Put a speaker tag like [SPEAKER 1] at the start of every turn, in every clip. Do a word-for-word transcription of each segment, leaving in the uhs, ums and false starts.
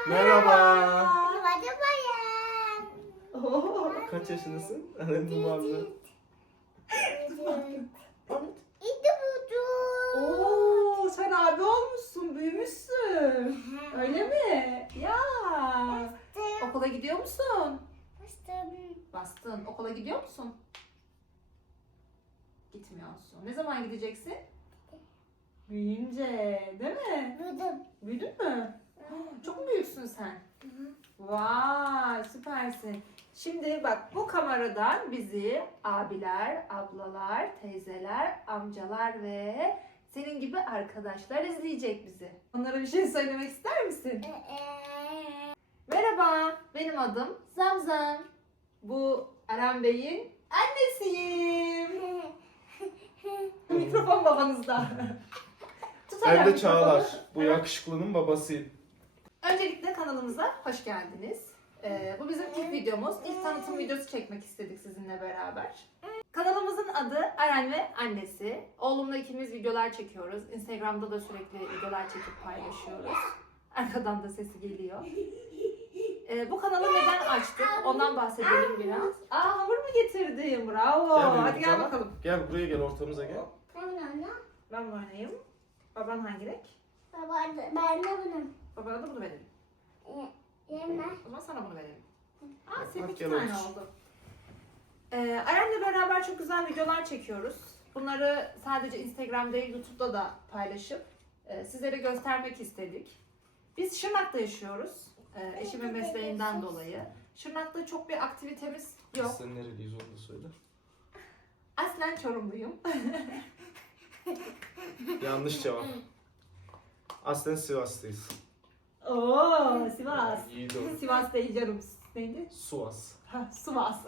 [SPEAKER 1] Merhaba.
[SPEAKER 2] Hadi bayan.
[SPEAKER 1] Oo, kaç yaşındasın? Aranın var mı?
[SPEAKER 2] İşte buldum.
[SPEAKER 3] Oo, sen abi olmuşsun, büyümüşsün. Öyle mi? Ya. Okula gidiyor musun? Bastın. Okula gidiyor musun? Gitmiyorsun. Ne zaman gideceksin? Büyüyünce, değil mi?
[SPEAKER 2] Buldum.
[SPEAKER 3] Büyüdün mü? Çok mu büyüksün sen? Vay, süpersin. Şimdi bak, bu kameradan bizi abiler, ablalar, teyzeler, amcalar ve senin gibi arkadaşlar izleyecek bizi. Onlara bir şey söylemek ister misin? Merhaba, benim adım Zamzam. Bu Eren Bey'in annesiyim. Mikrofon babanızda. Tutar
[SPEAKER 1] Ben de
[SPEAKER 3] mikrofonu.
[SPEAKER 1] Çağlar. Bu yakışıklının babasıyım.
[SPEAKER 3] Öncelikle kanalımıza hoş geldiniz. Ee, bu bizim ilk videomuz. İlk tanıtım videosu çekmek istedik sizinle beraber. Kanalımızın adı Eren ve Annesi. Oğlumla ikimiz videolar çekiyoruz. Instagram'da da sürekli videolar çekip paylaşıyoruz. Arkadan da sesi geliyor. Ee, bu kanalı neden açtık? Ondan bahsedelim biraz. Aa, hamur mu getirdin? Bravo.
[SPEAKER 1] Gel
[SPEAKER 3] Hadi gel
[SPEAKER 1] Çağlar.
[SPEAKER 3] bakalım.
[SPEAKER 1] Gel buraya gel, ortamıza gel.
[SPEAKER 3] Ben bunu oynayayım. Baban hangi renk?
[SPEAKER 2] Ben de bunun.
[SPEAKER 3] Babana da bunu verelim.
[SPEAKER 2] Yeme.
[SPEAKER 3] O zaman sana bunu verelim. Aa,
[SPEAKER 1] Bak,
[SPEAKER 3] senin
[SPEAKER 1] bak,
[SPEAKER 3] iki
[SPEAKER 1] gel
[SPEAKER 3] tane
[SPEAKER 1] otur.
[SPEAKER 3] oldu. Ee, Eren'le beraber çok güzel videolar çekiyoruz. Bunları sadece Instagram değil, YouTube'da da paylaşıp e, sizlere göstermek istedik. Biz Şırnak'ta yaşıyoruz. E, eşimin mesleğinden dolayı. Şırnak'ta çok bir aktivitemiz yok.
[SPEAKER 1] Sen nereliyiz onu da söyle.
[SPEAKER 3] Aslen Çorumluyum.
[SPEAKER 1] Yanlış cevap. Aslen Sivas'tayız.
[SPEAKER 3] Oo, Sivas.
[SPEAKER 1] İyi doğru.
[SPEAKER 3] Sivas değil canım. Neydi?
[SPEAKER 1] Suvas.
[SPEAKER 3] Ha, Sivas.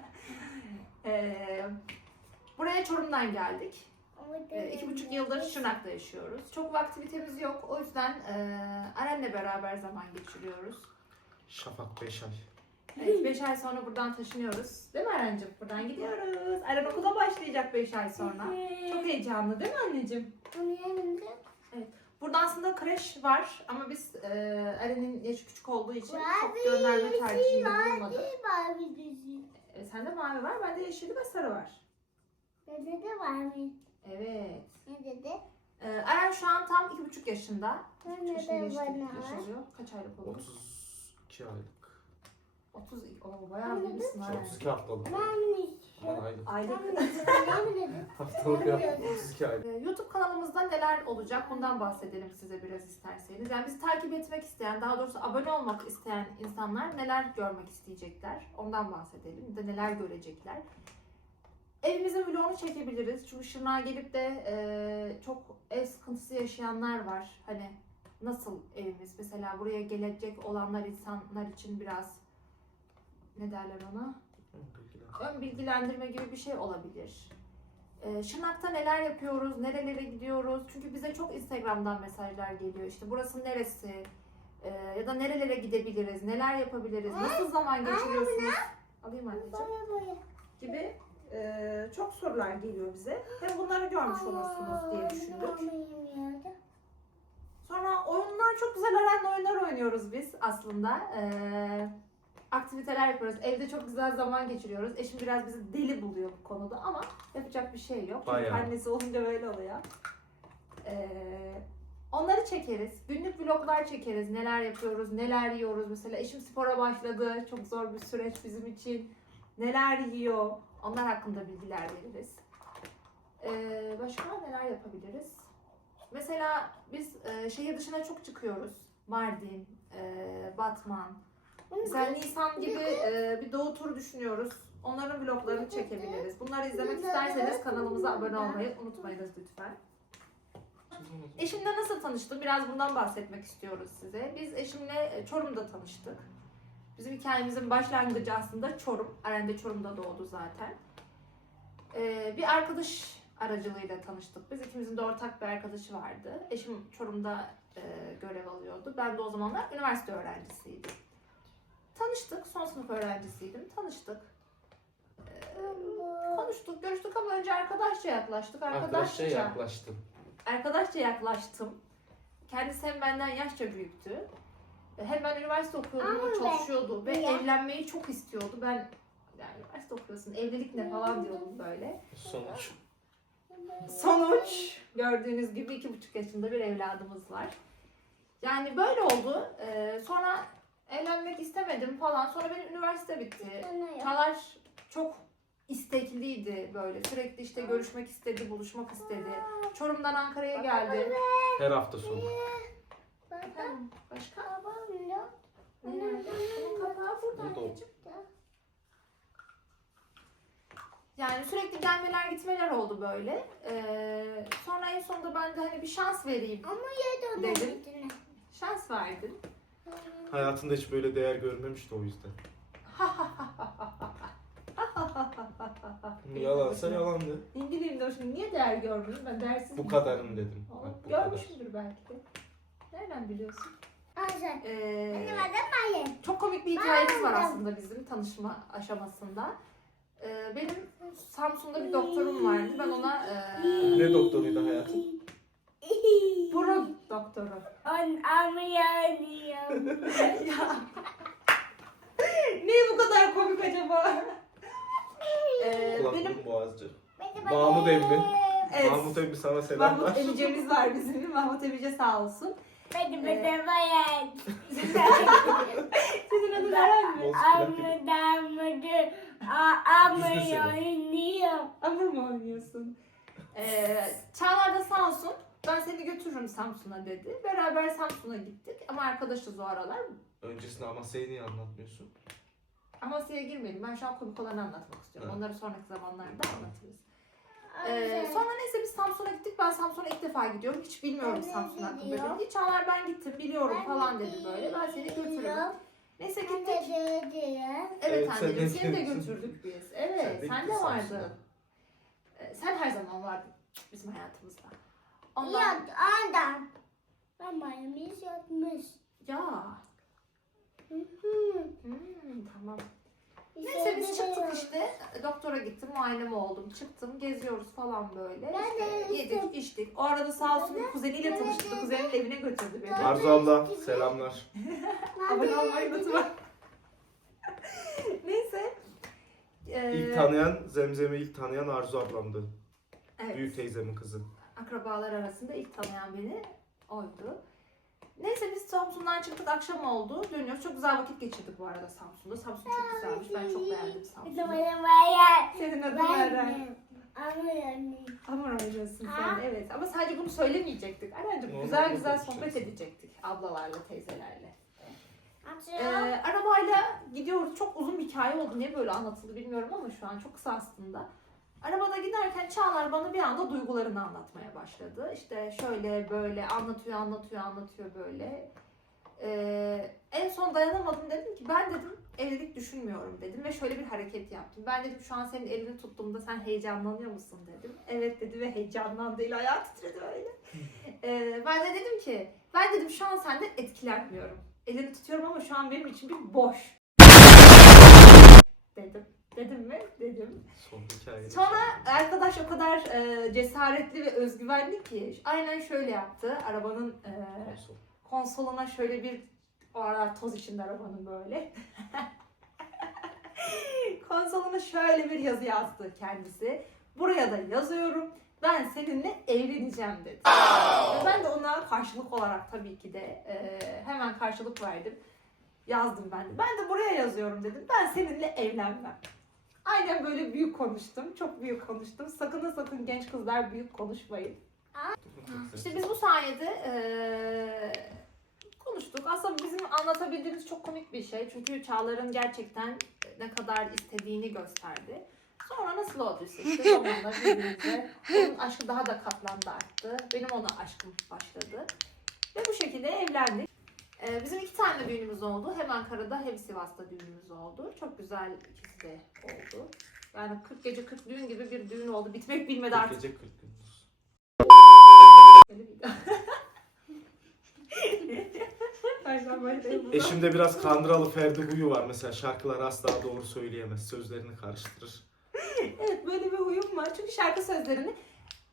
[SPEAKER 3] Ee, buraya Çorum'dan geldik. Ee, iki buçuk yıldır Şırnak'ta yaşıyoruz. Çok bir aktivitemiz yok. O yüzden e, Eren'le beraber zaman geçiriyoruz.
[SPEAKER 1] Şafak beş ay.
[SPEAKER 3] Evet, beş ay sonra buradan taşınıyoruz. Değil mi Eren'cim? Buradan gidiyoruz. Eren okula başlayacak beş ay sonra. Çok heyecanlı değil mi anneciğim?
[SPEAKER 2] Bunu yanımda.
[SPEAKER 3] Burada aslında kreş var ama biz e, Eren'in yaşı küçük olduğu için çok
[SPEAKER 2] Mavi,
[SPEAKER 3] gönderme tercihinde
[SPEAKER 2] mavi,
[SPEAKER 3] bulunmadık.
[SPEAKER 2] mavi düzü.
[SPEAKER 3] E, sende mavi var, bende yeşili ve sarı var.
[SPEAKER 2] Bende de var mı?
[SPEAKER 3] Evet.
[SPEAKER 2] Ne dedi?
[SPEAKER 3] Ee, Eren şu an tam iki buçuk yaşında.
[SPEAKER 2] Bende
[SPEAKER 3] Üç yaşını
[SPEAKER 2] de
[SPEAKER 3] geçti,
[SPEAKER 2] bana
[SPEAKER 3] yaş
[SPEAKER 2] var.
[SPEAKER 3] oluyor. Kaç aylık oluyor?
[SPEAKER 1] otuz iki aylık.
[SPEAKER 3] otuz. Oo, bayağı büyümüşsün Eren.
[SPEAKER 1] otuz iki haftalık.
[SPEAKER 2] Varmış.
[SPEAKER 1] Ben aylık.
[SPEAKER 3] Aylık.
[SPEAKER 2] Ne dedi?
[SPEAKER 1] Haftalık yaptım. otuz iki aylık.
[SPEAKER 3] Ee, YouTube kanalımızda neler olacak bundan bahsedelim size biraz isterseniz. Yani bizi takip etmek isteyen, daha doğrusu abone olmak isteyen insanlar neler görmek isteyecekler ondan bahsedelim. Bir de neler görecekler. Evimizin vlogunu çekebiliriz. Çünkü Şırnak'a gelip de e, çok ev sıkıntısı yaşayanlar var. Hani nasıl evimiz? Mesela buraya gelecek olanlar insanlar için biraz ne derler ona? Ön bilgilendirme gibi bir şey olabilir. Ee, Şırnak'ta neler yapıyoruz, nerelere gidiyoruz? Çünkü bize çok Instagram'dan mesajlar geliyor. İşte burası neresi? Ee, ya da nerelere gidebiliriz, neler yapabiliriz, nasıl zaman geçiriyorsunuz? Alayım anneciğim.
[SPEAKER 2] Boya boya.
[SPEAKER 3] Gibi e, çok sorular geliyor bize. Hem bunları görmüş olursunuz diye düşündük. Sonra oyunlar, çok güzel Eren'le oyunlar oynuyoruz biz aslında. Ee, aktiviteler yapıyoruz. Evde çok güzel zaman geçiriyoruz. Eşim biraz bizi deli buluyor bu konuda ama yapacak bir şey yok. Çünkü
[SPEAKER 1] Bayağı.
[SPEAKER 3] annesi olunca böyle oluyor. Ee, onları çekeriz. Günlük vloglar çekeriz. Neler yapıyoruz, neler yiyoruz. Mesela eşim spora başladı. Çok zor bir süreç bizim için. Neler yiyor. Onlar hakkında bilgiler veririz. Ee, başka neler yapabiliriz? Mesela biz e, şehir dışına çok çıkıyoruz. Mardin, e, Batman. Mesela Nisan gibi e, bir doğu turu düşünüyoruz. Onların vloglarını çekebiliriz. Bunları izlemek isterseniz kanalımıza abone olmayı unutmayınız lütfen. Eşimle nasıl tanıştım? Biraz bundan bahsetmek istiyoruz size. Biz eşimle Çorum'da tanıştık. Bizim hikayemizin başlangıcı aslında Çorum. Eren de Çorum'da doğdu zaten. Ee, bir arkadaş aracılığıyla tanıştık. Biz ikimizin de ortak bir arkadaşı vardı. Eşim Çorum'da e, görev alıyordu. Ben de o zamanlar üniversite öğrencisiydim. Tanıştık. Son sınıf öğrencisiydim. Tanıştık. Ee, konuştuk, görüştük ama önce arkadaşça yaklaştık.
[SPEAKER 1] Arkadaşça
[SPEAKER 3] Arkadaşça,
[SPEAKER 1] yaklaştım.
[SPEAKER 3] arkadaşça yaklaştım. Kendisi hem benden yaşça büyüktü. Hem ben üniversite okuyordum, o
[SPEAKER 2] Ama
[SPEAKER 3] çalışıyordu ve
[SPEAKER 2] ya.
[SPEAKER 3] evlenmeyi çok istiyordu. Ben yani üniversite okuyorsun, evlilik ne falan diyordum böyle.
[SPEAKER 1] Sonuç.
[SPEAKER 3] Sonuç gördüğünüz gibi iki buçuk yaşında bir evladımız var. Yani böyle oldu. Ee, sonra evlenmek istemedim falan. Sonra benim üniversite bitti. Çağlar çok istekliydi böyle. Sürekli işte görüşmek istedi, buluşmak istedi. Çorum'dan Ankara'ya geldi.
[SPEAKER 1] Her hafta sonu.
[SPEAKER 3] Efendim, başka?
[SPEAKER 2] Babam yok.
[SPEAKER 3] Ne nerede? Bunun kapağı burada
[SPEAKER 1] Burada o.
[SPEAKER 3] anneciğim. Yani sürekli gelmeler gitmeler oldu böyle. Ee, sonra en sonunda ben de hani bir şans vereyim.
[SPEAKER 2] Ama ya da
[SPEAKER 3] Dedim. Şans verdim.
[SPEAKER 1] Hayatında hiç böyle değer görmemişti o yüzden. Yalansa yalandı.
[SPEAKER 3] İngilizce de şimdi niye değer görmüyorum ben dersiz
[SPEAKER 1] Bu
[SPEAKER 3] miyim?
[SPEAKER 1] kadarım dedim.
[SPEAKER 3] Aa,
[SPEAKER 1] Bak, bu kadar.
[SPEAKER 3] görmüşümdür belki de. Nereden biliyorsun?
[SPEAKER 2] Ayşe.
[SPEAKER 3] Ee,
[SPEAKER 2] Anne bana bayım.
[SPEAKER 3] çok komik bir hikayemiz var aslında bizim tanışma aşamasında. Ee, benim Samsun'da bir doktorum vardı. Ben ona e,
[SPEAKER 1] Ne doktoruydu hayatın?
[SPEAKER 3] burun doktoru.
[SPEAKER 2] On amıyorum.
[SPEAKER 3] Ya. Niye bu kadar komik acaba? Ee,
[SPEAKER 1] Kulak
[SPEAKER 3] benim
[SPEAKER 1] burun boğazcı.
[SPEAKER 2] Benim
[SPEAKER 1] Mahmut emmi.
[SPEAKER 3] evet,
[SPEAKER 1] Mahmut emmi sana
[SPEAKER 3] Mahmut
[SPEAKER 1] selamlar.
[SPEAKER 3] Emice'miz var bizim. Mahmut Emice sağ olsun.
[SPEAKER 2] Benim
[SPEAKER 3] Ee,
[SPEAKER 2] benim bayım.
[SPEAKER 3] Sizin adınız Eren mi?
[SPEAKER 1] Boz kulak gibi.
[SPEAKER 2] Amıdı amıdı. Amıyorum.
[SPEAKER 3] Hamur mu oynuyorsun? Ee, Çağlar da sağ olsun. Ben seni götürürüm Samsun'a dedi. Beraber Samsun'a gittik. Ama arkadaşız o aralar.
[SPEAKER 1] Öncesinde Amasya'yı niye anlatmıyorsun?
[SPEAKER 3] Amasya'ya girmeyelim. Ben şu an komik olanı anlatmak istiyorum.
[SPEAKER 1] Evet.
[SPEAKER 3] Onları sonraki zamanlarda anlatırız. Ee, sonra neyse biz Samsun'a gittik. Ben Samsun'a ilk defa gidiyorum. Hiç bilmiyorum
[SPEAKER 2] Ben de
[SPEAKER 3] Samsun hakkında
[SPEAKER 2] gidiyorum.
[SPEAKER 3] bilgi. Çağlar ben gittim biliyorum
[SPEAKER 2] Ben
[SPEAKER 3] falan
[SPEAKER 2] de
[SPEAKER 3] dedi böyle. Ben seni götürürüm.
[SPEAKER 2] gidiyorum.
[SPEAKER 3] Neyse
[SPEAKER 2] Ben
[SPEAKER 3] gittik.
[SPEAKER 2] de gidiyorum.
[SPEAKER 3] Evet
[SPEAKER 1] Evet, sen
[SPEAKER 3] anneciğim
[SPEAKER 1] de
[SPEAKER 3] seni de
[SPEAKER 1] gidiyorsun.
[SPEAKER 3] götürdük biz. Evet
[SPEAKER 1] Sen de
[SPEAKER 3] sen,
[SPEAKER 1] gittin
[SPEAKER 3] de
[SPEAKER 1] Samsun'a.
[SPEAKER 3] vardın. Ee, sen her zaman vardın bizim hayatımızda. Ondan...
[SPEAKER 2] Yok adam. Ben bayım hiç yokmuş.
[SPEAKER 3] Ya.
[SPEAKER 2] Hı hı.
[SPEAKER 3] Hmm, tamam.
[SPEAKER 2] Bir
[SPEAKER 3] Neyse
[SPEAKER 2] şey
[SPEAKER 3] biz
[SPEAKER 2] de
[SPEAKER 3] çıktık
[SPEAKER 2] yok.
[SPEAKER 3] işte. Doktora gittim, muayeneme oldum. Çıktım, geziyoruz falan böyle.
[SPEAKER 2] Ben de
[SPEAKER 3] İşte yedik,
[SPEAKER 2] işte-
[SPEAKER 3] içtik. O arada sağ olsun
[SPEAKER 2] Ben de-
[SPEAKER 3] kuzeniyle
[SPEAKER 2] ben de-
[SPEAKER 3] tanıştık. Kuzenin evine götürdü beni.
[SPEAKER 2] Ben-
[SPEAKER 1] Arzu abla selamlar.
[SPEAKER 2] Ben
[SPEAKER 3] Abone
[SPEAKER 2] de
[SPEAKER 3] olmayı
[SPEAKER 2] gidiyorum.
[SPEAKER 3] unutma. Neyse. Ee,
[SPEAKER 1] İlk tanıyan, Zemzem'i ilk tanıyan Arzu ablamdı.
[SPEAKER 3] evet.
[SPEAKER 1] Büyük teyzemin kızı.
[SPEAKER 3] Akrabalar arasında ilk tanıyan beni oydu. Neyse biz Samsun'dan çıktık, akşam oldu. Dönüyoruz. Çok güzel vakit geçirdik bu arada Samsun'da. Samsun çok güzelmiş. Ben çok beğendim
[SPEAKER 2] Bir de
[SPEAKER 3] Samsun'u.
[SPEAKER 2] bayım bayım.
[SPEAKER 3] Senin adın
[SPEAKER 2] Ben
[SPEAKER 3] Eren.
[SPEAKER 2] de. Amıyorum.
[SPEAKER 3] Hamur oynuyorsun
[SPEAKER 2] Ha?
[SPEAKER 3] sen. Evet. Ama sadece bunu söylemeyecektik. Arencim
[SPEAKER 1] Normal
[SPEAKER 3] güzel güzel
[SPEAKER 1] konuşacağız.
[SPEAKER 3] sohbet edecektik. Ablalarla, teyzelerle. Ee,
[SPEAKER 2] Açıyorum.
[SPEAKER 3] arabayla gidiyoruz. Çok uzun bir hikaye oldu. Niye böyle anlatıldı bilmiyorum ama şu an çok kısa aslında. Arabada giderken Çağlar bana bir anda duygularını anlatmaya başladı. İşte şöyle böyle anlatıyor, anlatıyor, anlatıyor böyle. Ee, en son dayanamadım, dedim ki ben dedim evlilik düşünmüyorum dedim ve şöyle bir hareket yaptım. Ben dedim şu an senin elini tuttuğumda sen heyecanlanıyor musun dedim. Evet dedi ve heyecanlandı, eli ayağı titredi öyle. Ee, ben de dedim ki ben dedim şu an senden etkilenmiyorum. Elini tutuyorum ama şu an benim için bir boş. Dedim. Dedim mi? Dedim.
[SPEAKER 1] Son hikaye.
[SPEAKER 3] Sonra arkadaş o kadar e, cesaretli ve özgüvenli ki aynen şöyle yaptı. Arabanın e,
[SPEAKER 1] Nasıl?
[SPEAKER 3] konsoluna şöyle bir, o aralar toz içinde arabanın böyle. Konsoluna şöyle bir yazı yazdı kendisi. Buraya da yazıyorum. Ben seninle evleneceğim dedi. Ve ben de ona karşılık olarak tabii ki de e, hemen karşılık verdim. Yazdım ben de. Ben de buraya yazıyorum dedim. Ben seninle evlenmem. Aynen böyle büyük konuştum. Çok büyük konuştum. Sakın ha sakın genç kızlar büyük konuşmayın. İşte biz bu sayede eee, konuştuk. Aslında bizim anlatabildiğimiz çok komik bir şey. Çünkü Çağlar'ın gerçekten ne kadar istediğini gösterdi. Sonra nasıl olduysa işte zamanla birbirimize onun aşkı daha da katlandı, arttı. Benim ona aşkım başladı. Ve bu şekilde evlendik. Ee, bizim iki tane düğünümüz oldu. Hem Ankara'da hem Sivas'ta düğünümüz oldu. Çok güzel ikisi de oldu. Yani kırk gece kırk düğün gibi bir düğün oldu. Bitmek bilmedi artık.
[SPEAKER 1] Gece kırk gündüz.
[SPEAKER 3] Öyle miydi? Perşembe değil.
[SPEAKER 1] Eşimde biraz kandıralı Ferdi huyu var. Mesela şarkıları asla doğru söyleyemez. Sözlerini karıştırır.
[SPEAKER 3] Evet, böyle bir huyum var. Çünkü şarkı sözlerini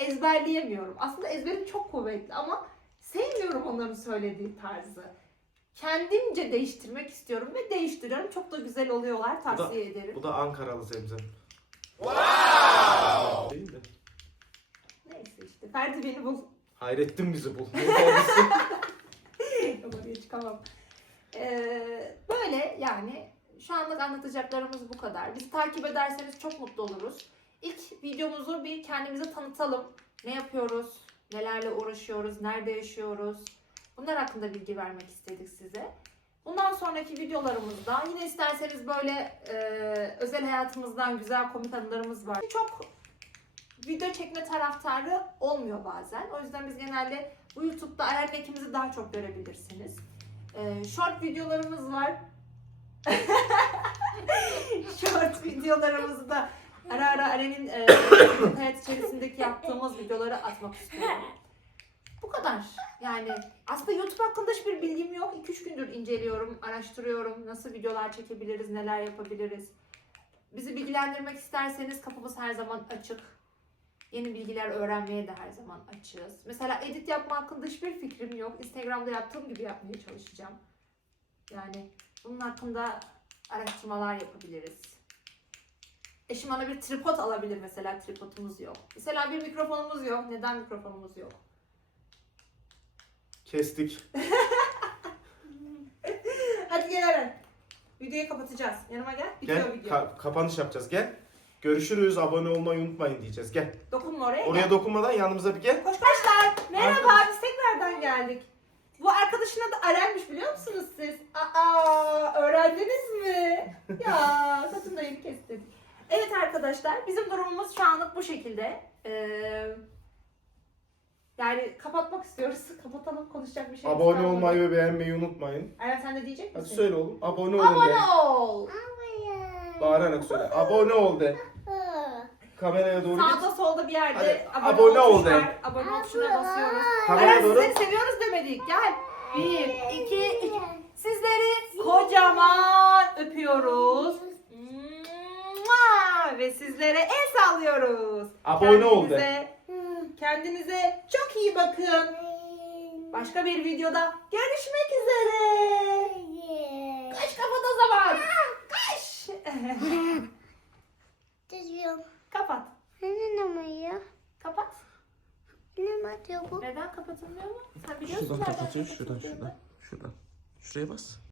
[SPEAKER 3] ezberleyemiyorum. Aslında ezberim çok kuvvetli ama sevmiyorum onların söylediği tarzı. kendimce değiştirmek istiyorum ve değiştiriyorum. Çok da güzel oluyorlar.
[SPEAKER 1] Bu da-
[SPEAKER 3] Tavsiye ederim.
[SPEAKER 1] Bu da Ankaralı zemzem. Wow! Değil de.
[SPEAKER 3] Neyse işte. Ferdi beni bul.
[SPEAKER 1] Hayrettin bizi bul. Ne doğrusu?
[SPEAKER 3] Oraya çıkamam. Ee, böyle yani şu anlık anlatacaklarımız bu kadar. Bizi takip ederseniz çok mutlu oluruz. İlk videomuzu bir kendimize tanıtalım. Ne yapıyoruz? Nelerle uğraşıyoruz? Nerede yaşıyoruz? Bunlar hakkında bilgi vermek istedik size. Bundan sonraki videolarımızda yine isterseniz böyle e, özel hayatımızdan güzel komik anılarımız var. Çok video çekme taraftarı olmuyor bazen. O yüzden biz genelde bu YouTube'da Aren'le ikimizi daha çok görebilirsiniz. Ee, short videolarımız var. Short videolarımızı da ara ara Aren'in e, hayat içerisindeki yaptığımız videoları atmak istiyorum. Bu kadar. Yani aslında YouTube hakkında hiçbir bilgim yok. iki üç gündür inceliyorum, araştırıyorum. Nasıl videolar çekebiliriz, neler yapabiliriz. Bizi bilgilendirmek isterseniz kapımız her zaman açık. Yeni bilgiler öğrenmeye de her zaman açığız. Mesela edit yapma hakkında hiçbir fikrim yok. Instagram'da yaptığım gibi yapmaya çalışacağım. Yani bunun hakkında araştırmalar yapabiliriz. Eşim bana bir tripod alabilir mesela. Tripodumuz yok. Mesela bir mikrofonumuz yok. Neden mikrofonumuz yok?
[SPEAKER 1] Kestik.
[SPEAKER 3] Hadi gel Eren. Videoyu kapatacağız. Yanıma gel. Bitiyor
[SPEAKER 1] Gel
[SPEAKER 3] video.
[SPEAKER 1] ka- kapanış yapacağız gel. Görüşürüz. Abone olmayı unutmayın diyeceğiz. Gel.
[SPEAKER 3] Dokunma oraya.
[SPEAKER 1] Oraya
[SPEAKER 3] gel.
[SPEAKER 1] dokunmadan yanımıza bir gel.
[SPEAKER 3] Arkadaşlar merhaba, biz tekrardan geldik. Bu arkadaşın adı Aren'miş, biliyor musunuz siz? Aa, öğrendiniz mi? Ya saçını da yeni kestik. Evet arkadaşlar, bizim durumumuz şu anlık bu şekilde. Ee, yani kapatmak istiyoruz. Kapatalım, konuşacak bir şey yok.
[SPEAKER 1] Abone olmayı ve beğenmeyi unutmayın.
[SPEAKER 3] Eren sen de diyecek misin?
[SPEAKER 1] Hadi söyle oğlum. Abone olun de.
[SPEAKER 3] Abone ol.
[SPEAKER 1] Bağırarak söyle. Abone ol de. Kameraya doğru
[SPEAKER 3] Sağda
[SPEAKER 1] git.
[SPEAKER 3] solda bir yerde
[SPEAKER 1] Hadi,
[SPEAKER 3] abone,
[SPEAKER 1] abone
[SPEAKER 3] ol
[SPEAKER 1] ol
[SPEAKER 3] tuşu
[SPEAKER 1] de.
[SPEAKER 3] var. Abone ol tuşuna basıyoruz.
[SPEAKER 1] Kameraya
[SPEAKER 3] Eren
[SPEAKER 1] doğru.
[SPEAKER 3] sizleri seviyoruz demedik. Gel. Bir, iki, üç. Sizleri kocaman öpüyoruz. Mua! Ve sizlere el sallıyoruz.
[SPEAKER 1] Abone ol de.
[SPEAKER 3] Kendinize- Kendinize çok iyi bakın. Başka bir videoda görüşmek üzere. Kaç kapat o zaman. Kaç. Kapat.
[SPEAKER 2] Ne numarayı?
[SPEAKER 3] Kapat.
[SPEAKER 2] Ne atıyor bu?
[SPEAKER 3] Neden kapatılmıyor mu? Sen biliyorsun
[SPEAKER 1] Şuradan
[SPEAKER 3] nereden
[SPEAKER 1] kapatıyoruz. Şuradan
[SPEAKER 3] kapatıldığını.
[SPEAKER 1] şuradan. Şuradan. Şuraya bas.